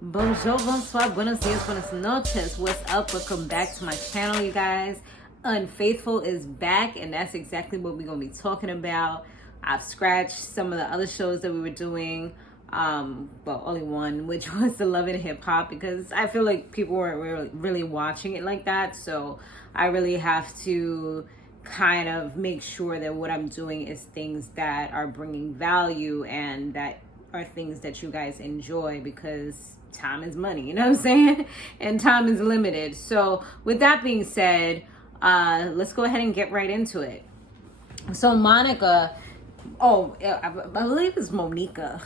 Bonjour, bonsoir, buenos dias, buenas noches. What's up? Welcome back to my channel, you guys. Unfaithful is back, and that's exactly what we're going to be talking about. I've scratched some of the other shows that we were doing. Well, only one, which was the Love and Hip Hop, because I feel like people weren't really watching it like that. So I really have to kind of make sure that what I'm doing is things that are bringing value and that are things that you guys enjoy, because time is money, you know what I'm saying? And time is limited. So with that being said, let's go ahead and get right into it. So Monika, I believe it's Monika,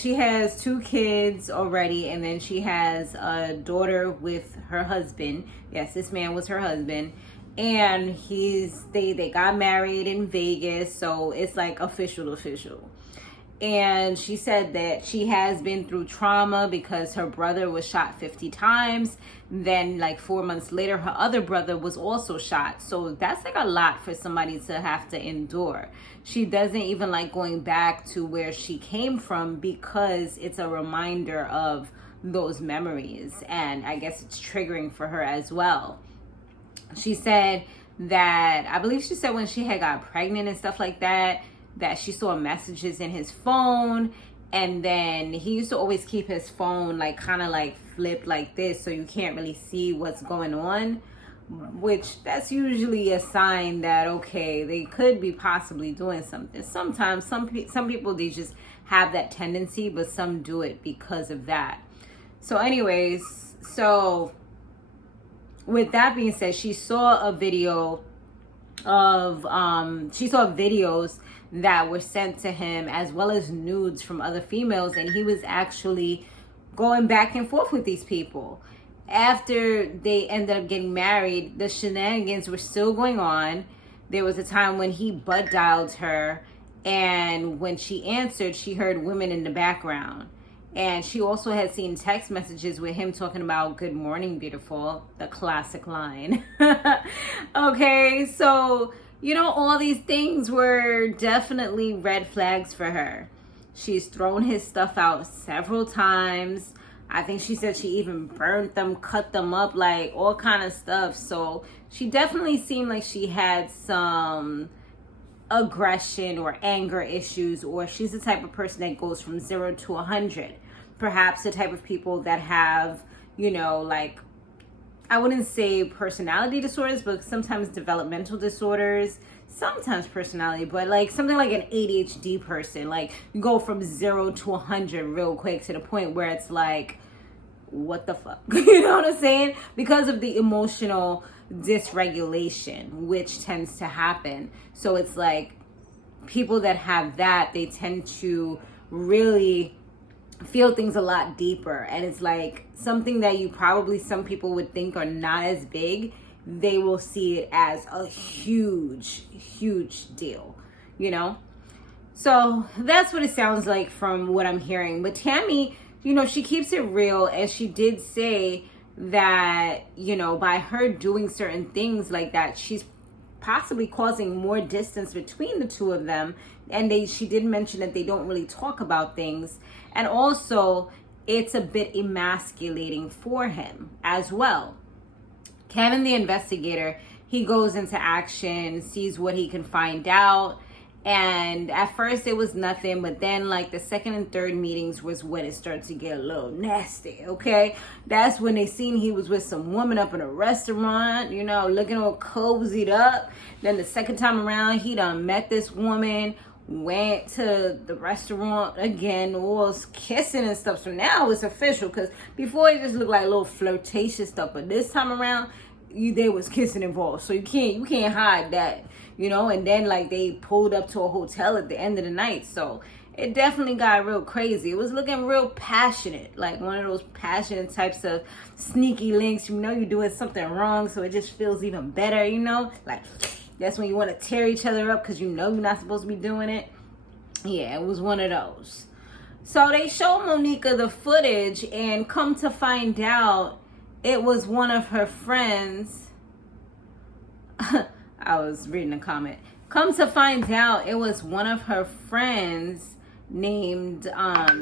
she has 2 kids already, and then she has a daughter with her husband. Yes, this man was her husband. And they got married in Vegas, so it's like official. And she said that she has been through trauma because her brother was shot 50 times. Then like 4 months later, her other brother was also shot. So that's like a lot for somebody to have to endure. She doesn't even like going back to where she came from because it's a reminder of those memories. And I guess it's triggering for her as well. She said that, I believe she said when she had got pregnant and stuff like that, that she saw messages in his phone, and then he used to always keep his phone like kind of like flipped like this, so you can't really see what's going on, which that's usually a sign that, okay, they could be possibly doing something. Sometimes some people, they just have that tendency, but some do it because of that. So anyways, so with that being said, she saw a video of she saw videos that were sent to him, as well as nudes from other females, and he was actually going back and forth with these people. After they ended up getting married, the shenanigans were still going on. There was a time when he butt dialed her, and when she answered, she heard women in the background. And she also had seen text messages with him talking about "good morning, beautiful," the classic line. Okay, so, you know, all these things were definitely red flags for her. She's thrown his stuff out several times. I think she said she even burnt them, cut them up, like all kind of stuff. So she definitely seemed like she had some aggression or anger issues, or she's the type of person that goes from 0 to 100. Perhaps the type of people that have, you know, like, I wouldn't say personality disorders, but sometimes developmental disorders, sometimes personality, but like something like an ADHD person. Like, you go from 0 to 100 real quick, to the point where it's like, what the fuck? You know what I'm saying? Because of the emotional dysregulation, which tends to happen. So it's like, people that have that, they tend to really feel things a lot deeper, and it's like something that you probably, some people would think are not as big, they will see it as a huge deal, you know? So that's what it sounds like from what I'm hearing. But Tammy, you know, she keeps it real, and she did say that, you know, by her doing certain things like that, she's possibly causing more distance between the two of them. And she did mention that they don't really talk about things. And also, it's a bit emasculating for him as well. Kevin, the investigator, he goes into action, sees what he can find out. And at first it was nothing, but then like the second and third meetings was when it started to get a little nasty, okay? That's when they seen he was with some woman up in a restaurant, you know, looking all cozied up. Then the second time around, he done met this woman, went to the restaurant again, was kissing and stuff. So now it's official, because before it just looked like a little flirtatious stuff, but this time around, there was kissing involved. So you can't hide that, you know. And then like they pulled up to a hotel at the end of the night, so it definitely got real crazy. It was looking real passionate, like one of those passionate types of sneaky links. You know you're doing something wrong, so it just feels even better, you know. Like, that's when you want to tear each other up because you know you're not supposed to be doing it. Yeah, it was one of those. So they show Monika the footage, and come to find out, it was one of her friends. I was reading a comment. Come to find out, it was one of her friends named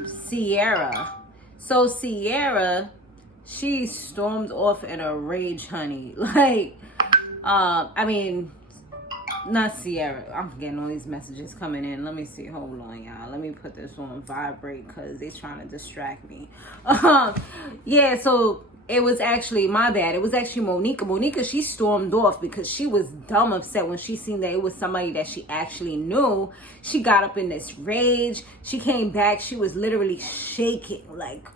Sierra. So Sierra, she stormed off in a rage, honey. Like, I mean, not Sierra. I'm getting all these messages coming in. Let me see. Hold on, y'all. Let me put this on vibrate because they're trying to distract me. Yeah, so it was actually, my bad. It was actually Monika. Monika, she stormed off because she was dumb upset when she seen that it was somebody that she actually knew. She got up in this rage. She came back. She was literally shaking. Like,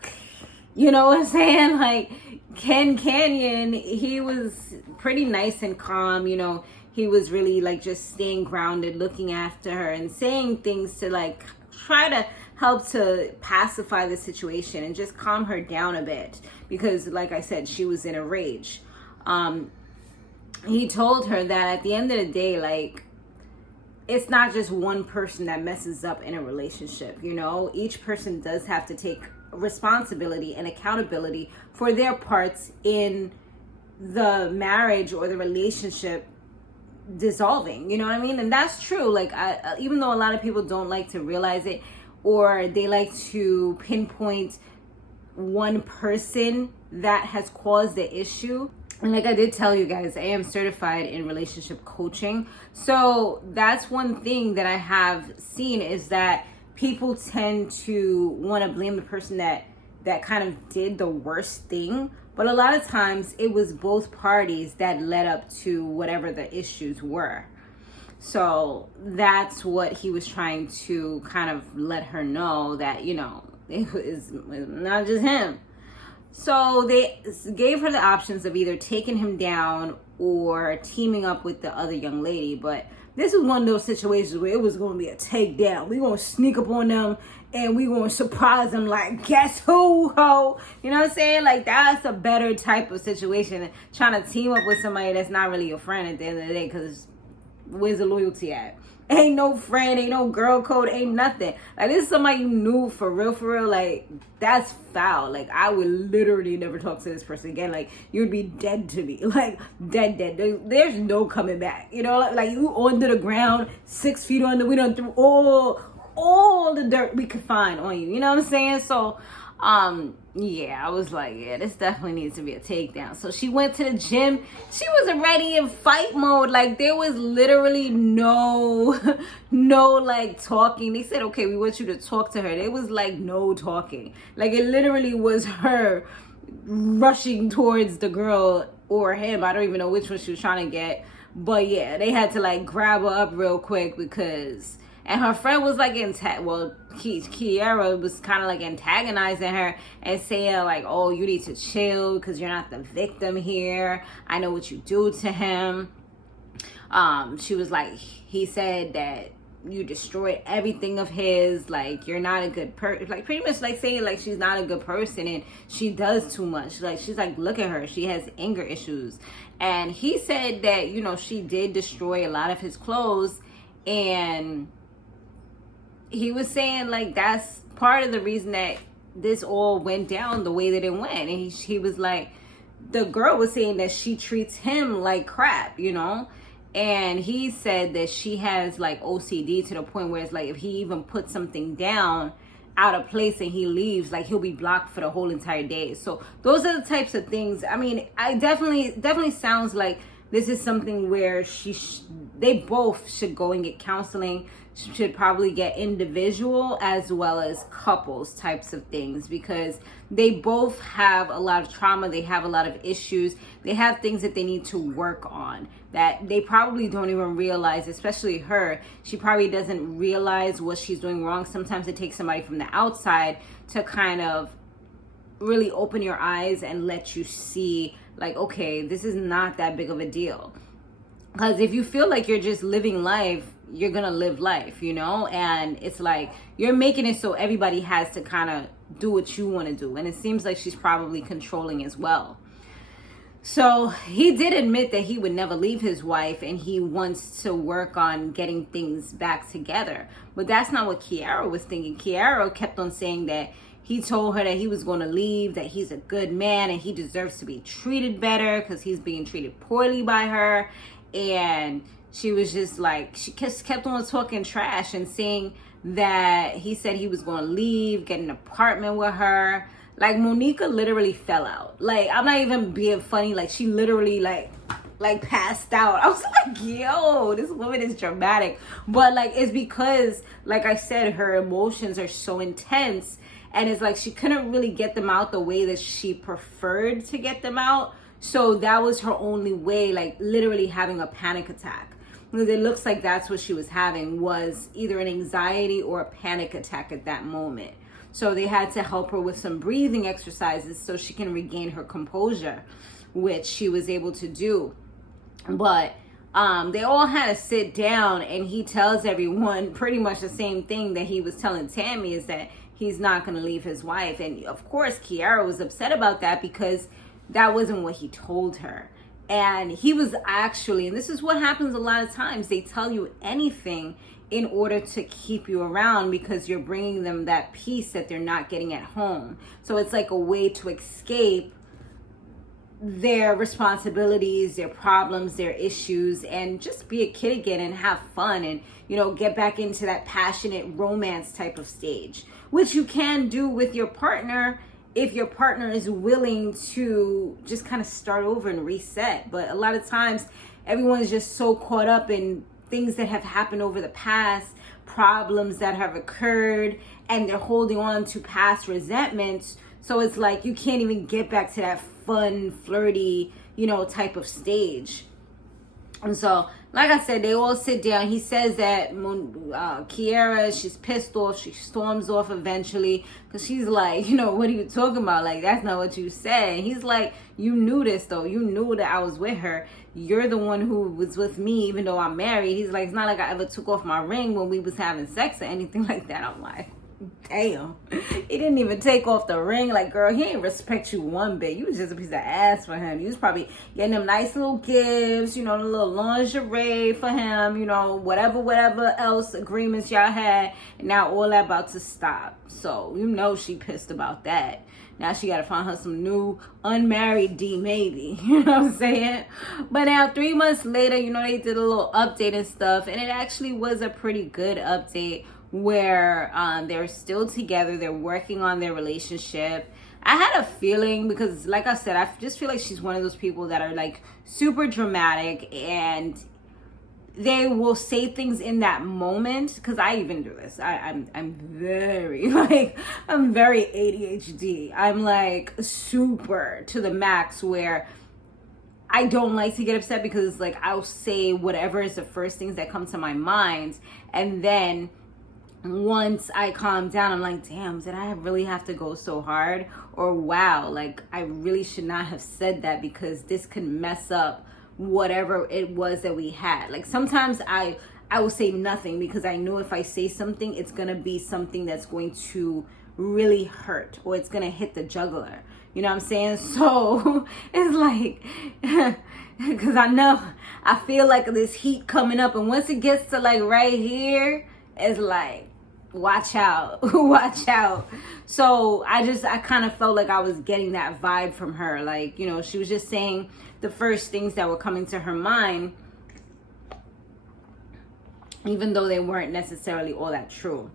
you know what I'm saying? Like, Ken Canyon, he was pretty nice and calm, you know. He was really like just staying grounded, looking after her and saying things to like try to help to pacify the situation and just calm her down a bit, because like I said, she was in a rage. He told her that at the end of the day, like, it's not just one person that messes up in a relationship, you know. Each person does have to take responsibility and accountability for their parts in the marriage or the relationship dissolving, you know what I mean? And that's true. Like, even though a lot of people don't like to realize it, or they like to pinpoint one person that has caused the issue. And like I did tell you guys, I am certified in relationship coaching. So that's one thing that I have seen, is that people tend to want to blame the person that kind of did the worst thing. But a lot of times it was both parties that led up to whatever the issues were. So that's what he was trying to kind of let her know, that, you know, it was not just him. So they gave her the options of either taking him down or teaming up with the other young lady. But this was one of those situations where it was going to be a takedown. We're going to sneak up on them and we're going to surprise them like, guess who, ho? You know what I'm saying? Like, that's a better type of situation than trying to team up with somebody that's not really your friend at the end of the day, because where's the loyalty at? Ain't no friend, ain't no girl code, ain't nothing. Like, this is somebody you knew for real. Like, that's foul. Like, I would literally never talk to this person again. Like, you'd be dead to me. Like, dead. There's no coming back. You know, like you under the ground, 6 feet under. We done threw all the dirt we could find on you. You know what I'm saying? So, yeah, I was like, yeah, this definitely needs to be a takedown. So she went to the gym. She was already in fight mode. Like, there was literally no like talking. They said, okay, we want you to talk to her. There was like no talking. Like, it literally was her rushing towards the girl or him. I don't even know which one she was trying to get. But yeah, they had to like grab her up real quick because... And her friend was like, Kiara was kind of like antagonizing her and saying like, oh, you need to chill because you're not the victim here. I know what you do to him. She was like, he said that you destroyed everything of his. Like, you're not a good person. Like, pretty much like saying like she's not a good person and she does too much. Like, she's like, look at her. She has anger issues. And he said that, you know, she did destroy a lot of his clothes, and he was saying like that's part of the reason that this all went down the way that it went. And he was like, the girl was saying that she treats him like crap, you know. And he said that she has like OCD to the point where it's like, if he even puts something down out of place and he leaves, like, he'll be blocked for the whole entire day. So those are the types of things. I mean, I definitely sounds like this is something where they both should go and get counseling. Should probably get individual as well as couples types of things, because they both have a lot of trauma. They have a lot of issues. They have things that they need to work on that they probably don't even realize, especially her. She probably doesn't realize what she's doing wrong. Sometimes it takes somebody from the outside to kind of really open your eyes and let you see like, okay, this is not that big of a deal. Because if you feel like you're just living life, you're gonna live life, you know. And it's like you're making it so everybody has to kind of do what you want to do, and it seems like she's probably controlling as well. So he did admit that he would never leave his wife, and he wants to work on getting things back together. But that's not what Kiara was thinking. Kiara kept on saying that he told her that he was going to leave, that he's a good man and he deserves to be treated better because he's being treated poorly by her. And she was just like, she just kept on talking trash and saying that he said he was going to leave, get an apartment with her. Like, Monika literally fell out. Like, I'm not even being funny. Like, she literally, like passed out. I was like, yo, this woman is dramatic. But, like, it's because, like I said, her emotions are so intense. And it's like she couldn't really get them out the way that she preferred to get them out. So that was her only way, like, literally having a panic attack. Because it looks like that's what she was having, was either an anxiety or a panic attack at that moment. So they had to help her with some breathing exercises so she can regain her composure, which she was able to do. But they all had to sit down, and he tells everyone pretty much the same thing that he was telling Tammy, is that he's not going to leave his wife. And of course, Kiara was upset about that because that wasn't what he told her. And he was actually, and this is what happens a lot of times, they tell you anything in order to keep you around because you're bringing them that peace that they're not getting at home. So it's like a way to escape their responsibilities, their problems, their issues, and just be a kid again and have fun and, you know, get back into that passionate romance type of stage, which you can do with your partner if your partner is willing to just kind of start over and reset. But a lot of times everyone's just so caught up in things that have happened over the past, problems that have occurred, and they're holding on to past resentments. So it's like you can't even get back to that fun, flirty, you know, type of stage. And so, like I said, they all sit down. He says that Kiara, she's pissed off. She storms off eventually because she's like, you know, what are you talking about? Like, that's not what you said. He's like, you knew this, though. You knew that I was with her. You're the one who was with me, even though I'm married. He's like, it's not like I ever took off my ring when we was having sex or anything like that. I'm like, damn. He didn't even take off the ring. Like, girl, he ain't respect you one bit. You was just a piece of ass for him. You was probably getting them nice little gifts, you know, the little lingerie for him, you know, whatever else agreements y'all had. And now all that about to stop. So, you know, she pissed about that. Now she got to find her some new unmarried D maybe. You know what I'm saying? But now 3 months later, you know, they did a little update and stuff. And it actually was a pretty good update where they're still together. They're working on their relationship. I had a feeling because, like I said, I just feel like she's one of those people that are like super dramatic and they will say things in that moment. Because I even do this. I'm very I'm very ADHD. I'm like super to the max where I don't like to get upset because like I'll say whatever is the first things that come to my mind, and then once I calm down, I'm like, damn, did I really have to go so hard? Or wow, like I really should not have said that because this could mess up whatever it was that we had. Like sometimes I will say nothing because I know if I say something, it's going to be something that's going to really hurt or it's going to hit the jugular. You know what I'm saying? So it's like, because I feel like this heat coming up, and once it gets to like right here, it's like, watch out, watch out. So I kind of felt like I was getting that vibe from her. Like, you know, she was just saying the first things that were coming to her mind, even though they weren't necessarily all that true.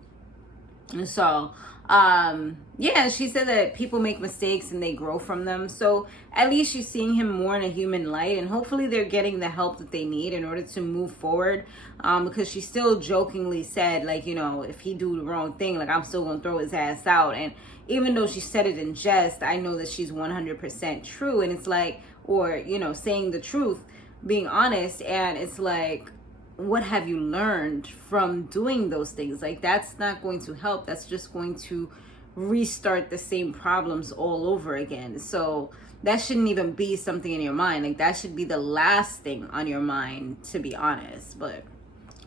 And so, yeah, she said that people make mistakes and they grow from them. So at least she's seeing him more in a human light, and hopefully they're getting the help that they need in order to move forward. Because she still jokingly said, like, you know, if he do the wrong thing, like, I'm still gonna throw his ass out. And even though she said it in jest, I know that she's 100% true. And it's like, or, you know, saying the truth, being honest. And it's like, what have you learned from doing those things? Like, that's not going to help. That's just going to restart the same problems all over again. So that shouldn't even be something in your mind. Like, that should be the last thing on your mind, to be honest. But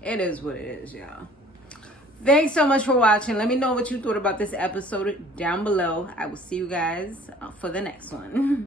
it is what it is, y'all. Thanks so much for watching. Let me know what you thought about this episode down below. I will see you guys for the next one.